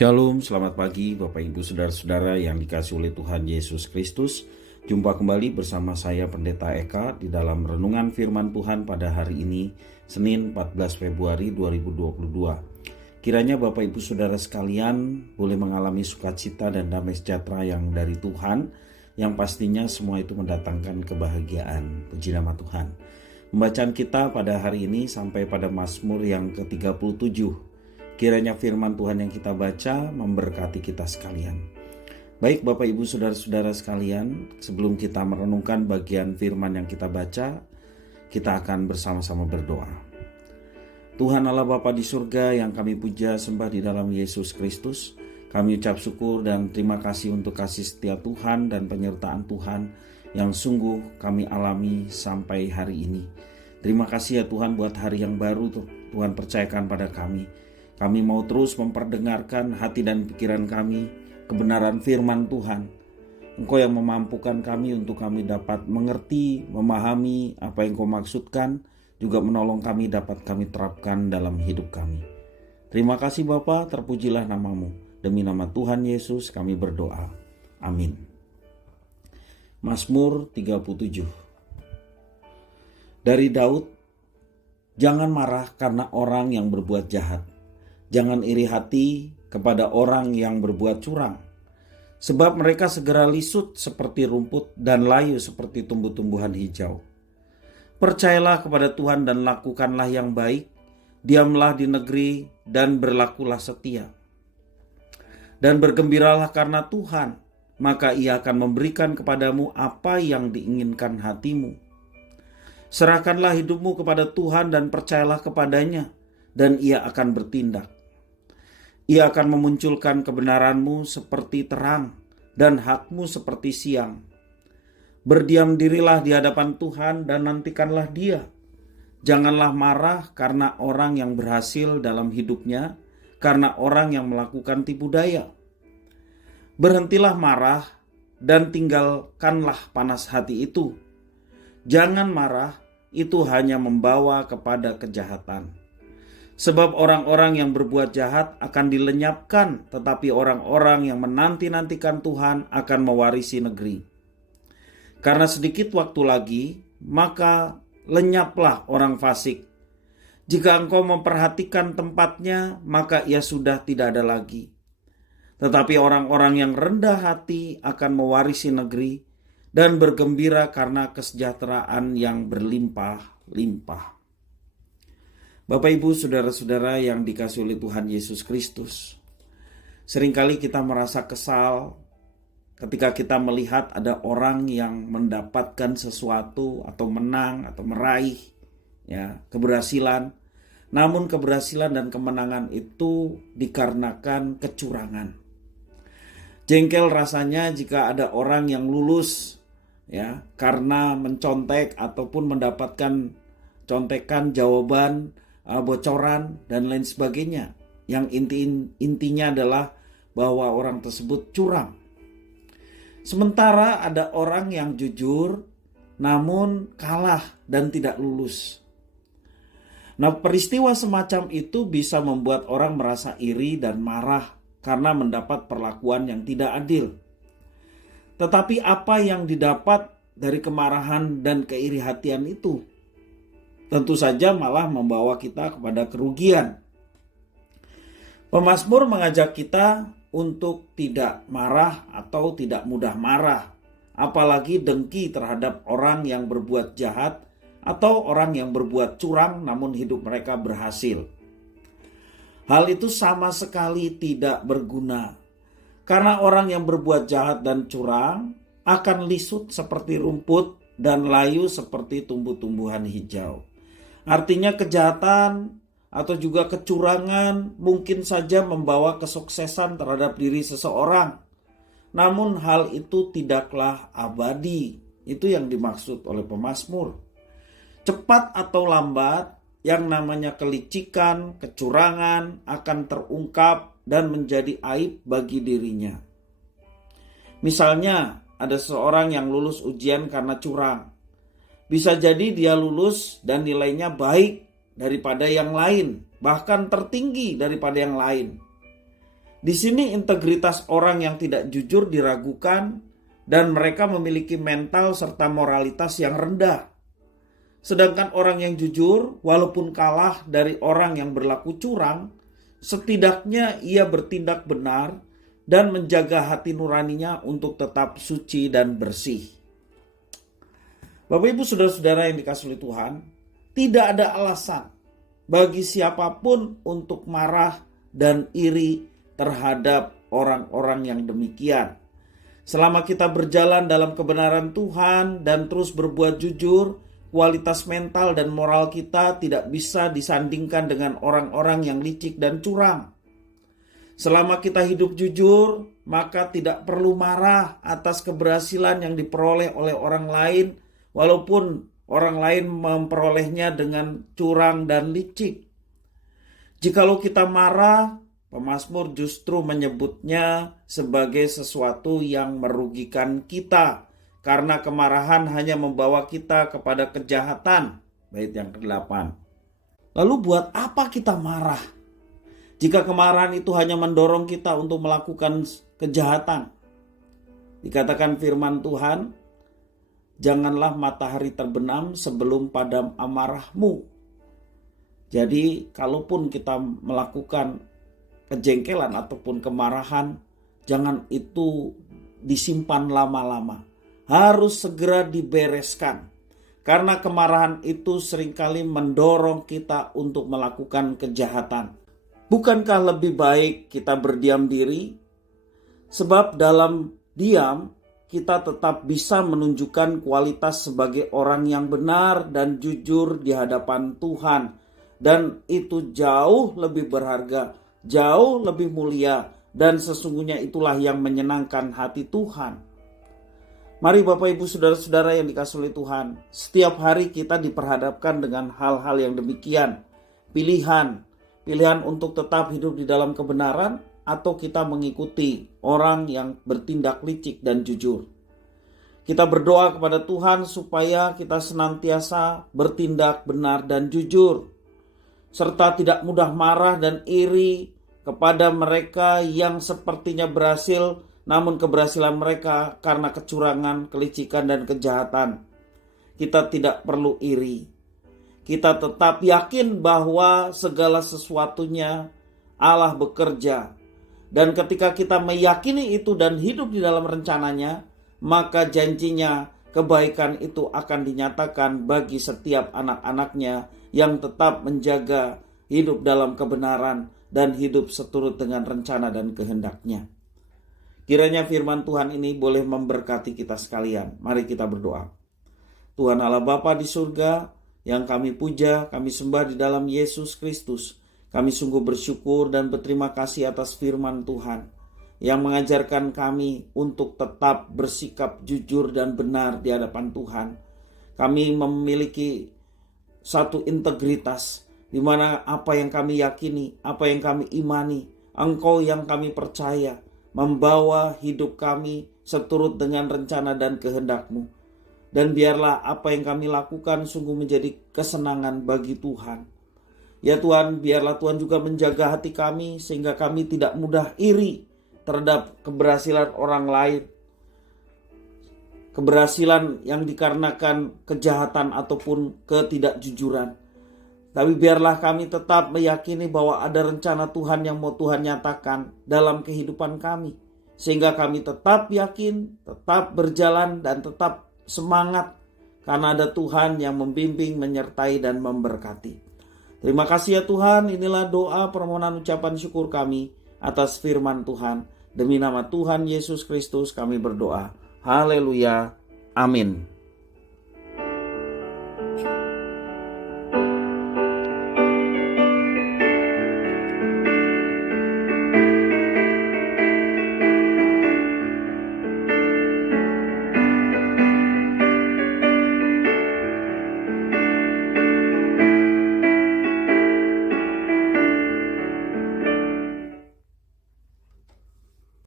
Shalom, selamat pagi Bapak Ibu Saudara-saudara yang dikasihi oleh Tuhan Yesus Kristus. Jumpa kembali bersama saya Pendeta Eka di dalam renungan firman Tuhan pada hari ini, Senin 14 Februari 2022. Kiranya Bapak Ibu Saudara sekalian boleh mengalami sukacita dan damai sejahtera yang dari Tuhan, yang pastinya semua itu mendatangkan kebahagiaan. Puji nama Tuhan. Pembacaan kita pada hari ini sampai pada Mazmur yang ke-37. Kiranya firman Tuhan yang kita baca memberkati kita sekalian. Baik Bapak Ibu Saudara-saudara sekalian, sebelum kita merenungkan bagian firman yang kita baca, kita akan bersama-sama berdoa. Tuhan Allah Bapa di surga yang kami puja sembah di dalam Yesus Kristus, kami ucap syukur dan terima kasih untuk kasih setia Tuhan dan penyertaan Tuhan yang sungguh kami alami sampai hari ini. Terima kasih ya Tuhan buat hari yang baru Tuhan percayakan pada kami. Kami mau terus memperdengarkan hati dan pikiran kami, kebenaran firman Tuhan. Engkau yang memampukan kami untuk kami dapat mengerti, memahami apa yang Kau maksudkan, juga menolong kami dapat kami terapkan dalam hidup kami. Terima kasih Bapa, terpujilah namamu. Demi nama Tuhan Yesus kami berdoa. Amin. Mazmur 37. Dari Daud, jangan marah karena orang yang berbuat jahat. Jangan iri hati kepada orang yang berbuat curang, sebab mereka segera lisut seperti rumput dan layu seperti tumbuh-tumbuhan hijau. Percayalah kepada Tuhan dan lakukanlah yang baik, diamlah di negeri dan berlakulah setia. Dan bergembiralah karena Tuhan, maka Ia akan memberikan kepadamu apa yang diinginkan hatimu. Serahkanlah hidupmu kepada Tuhan dan percayalah kepadanya, dan Ia akan bertindak. Ia akan memunculkan kebenaranmu seperti terang dan hakmu seperti siang. Berdiam dirilah di hadapan Tuhan dan nantikanlah Dia. Janganlah marah karena orang yang berhasil dalam hidupnya, karena orang yang melakukan tipu daya. Berhentilah marah dan tinggalkanlah panas hati itu. Jangan marah, itu hanya membawa kepada kejahatan. Sebab orang-orang yang berbuat jahat akan dilenyapkan, tetapi orang-orang yang menanti-nantikan Tuhan akan mewarisi negeri. Karena sedikit waktu lagi, maka lenyaplah orang fasik. Jika engkau memperhatikan tempatnya, maka ia sudah tidak ada lagi. Tetapi orang-orang yang rendah hati akan mewarisi negeri dan bergembira karena kesejahteraan yang berlimpah-limpah. Bapak Ibu Saudara-saudara yang dikasihi oleh Tuhan Yesus Kristus, seringkali kita merasa kesal ketika kita melihat ada orang yang mendapatkan sesuatu atau menang atau meraih keberhasilan. Namun keberhasilan dan kemenangan itu dikarenakan kecurangan. Jengkel rasanya jika ada orang yang lulus karena mencontek ataupun mendapatkan contekan jawaban, bocoran dan lain sebagainya, yang intinya adalah bahwa orang tersebut curang. Sementara ada orang yang jujur namun kalah dan tidak lulus. Nah, peristiwa semacam itu bisa membuat orang merasa iri dan marah karena mendapat perlakuan yang tidak adil. Tetapi apa yang didapat dari kemarahan dan keirihatian itu? Tentu saja malah membawa kita kepada kerugian. Pemazmur mengajak kita untuk tidak marah atau tidak mudah marah, apalagi dengki terhadap orang yang berbuat jahat atau orang yang berbuat curang namun hidup mereka berhasil. Hal itu sama sekali tidak berguna, karena orang yang berbuat jahat dan curang akan lisut seperti rumput dan layu seperti tumbuh-tumbuhan hijau. Artinya kejahatan atau juga kecurangan mungkin saja membawa kesuksesan terhadap diri seseorang. Namun hal itu tidaklah abadi. Itu yang dimaksud oleh pemazmur. Cepat atau lambat, yang namanya kelicikan, kecurangan akan terungkap dan menjadi aib bagi dirinya. Misalnya ada seorang yang lulus ujian karena curang. Bisa jadi dia lulus dan nilainya baik daripada yang lain, bahkan tertinggi daripada yang lain. Di sini integritas orang yang tidak jujur diragukan dan mereka memiliki mental serta moralitas yang rendah. Sedangkan orang yang jujur, walaupun kalah dari orang yang berlaku curang, setidaknya ia bertindak benar dan menjaga hati nuraninya untuk tetap suci dan bersih. Bapak Ibu saudara-saudara yang dikasihi oleh Tuhan, tidak ada alasan bagi siapapun untuk marah dan iri terhadap orang-orang yang demikian. Selama kita berjalan dalam kebenaran Tuhan dan terus berbuat jujur, kualitas mental dan moral kita tidak bisa disandingkan dengan orang-orang yang licik dan curang. Selama kita hidup jujur, maka tidak perlu marah atas keberhasilan yang diperoleh oleh orang lain, walaupun orang lain memperolehnya dengan curang dan licik. Jikalau kita marah, pemazmur justru menyebutnya sebagai sesuatu yang merugikan kita, karena kemarahan hanya membawa kita kepada kejahatan. Bait yang ke-8. Lalu buat apa kita marah? Jika kemarahan itu hanya mendorong kita untuk melakukan kejahatan. Dikatakan firman Tuhan, janganlah matahari terbenam sebelum padam amarahmu. Jadi kalaupun kita melakukan kejengkelan ataupun kemarahan, jangan itu disimpan lama-lama. Harus segera dibereskan. Karena kemarahan itu seringkali mendorong kita untuk melakukan kejahatan. Bukankah lebih baik kita berdiam diri? Sebab dalam diam kita tetap bisa menunjukkan kualitas sebagai orang yang benar dan jujur di hadapan Tuhan. Dan itu jauh lebih berharga, jauh lebih mulia, dan sesungguhnya itulah yang menyenangkan hati Tuhan. Mari Bapak Ibu saudara-saudara yang dikasihi oleh Tuhan, setiap hari kita diperhadapkan dengan hal-hal yang demikian. Pilihan untuk tetap hidup di dalam kebenaran atau kita mengikuti orang yang bertindak licik dan jujur. Kita berdoa kepada Tuhan supaya kita senantiasa bertindak benar dan jujur, serta tidak mudah marah dan iri kepada mereka yang sepertinya berhasil, namun keberhasilan mereka karena kecurangan, kelicikan, dan kejahatan. Kita tidak perlu iri. Kita tetap yakin bahwa segala sesuatunya Allah bekerja. Dan ketika kita meyakini itu dan hidup di dalam rencananya, maka janjinya kebaikan itu akan dinyatakan bagi setiap anak-anaknya yang tetap menjaga hidup dalam kebenaran dan hidup seturut dengan rencana dan kehendaknya. Kiranya firman Tuhan ini boleh memberkati kita sekalian. Mari kita berdoa. Tuhan Allah Bapa di surga, yang kami puja, kami sembah di dalam Yesus Kristus. Kami sungguh bersyukur dan berterima kasih atas firman Tuhan yang mengajarkan kami untuk tetap bersikap jujur dan benar di hadapan Tuhan. Kami memiliki satu integritas di mana apa yang kami yakini, apa yang kami imani, Engkau yang kami percaya, membawa hidup kami seturut dengan rencana dan kehendak-Mu. Dan biarlah apa yang kami lakukan sungguh menjadi kesenangan bagi Tuhan. Ya Tuhan, biarlah Tuhan juga menjaga hati kami sehingga kami tidak mudah iri terhadap keberhasilan orang lain. Keberhasilan yang dikarenakan kejahatan ataupun ketidakjujuran. Tapi biarlah kami tetap meyakini bahwa ada rencana Tuhan yang mau Tuhan nyatakan dalam kehidupan kami. Sehingga kami tetap yakin, tetap berjalan dan tetap semangat. Karena ada Tuhan yang membimbing, menyertai dan memberkati. Terima kasih ya Tuhan, inilah doa permohonan ucapan syukur kami atas firman Tuhan. Demi nama Tuhan Yesus Kristus kami berdoa. Haleluya. Amin.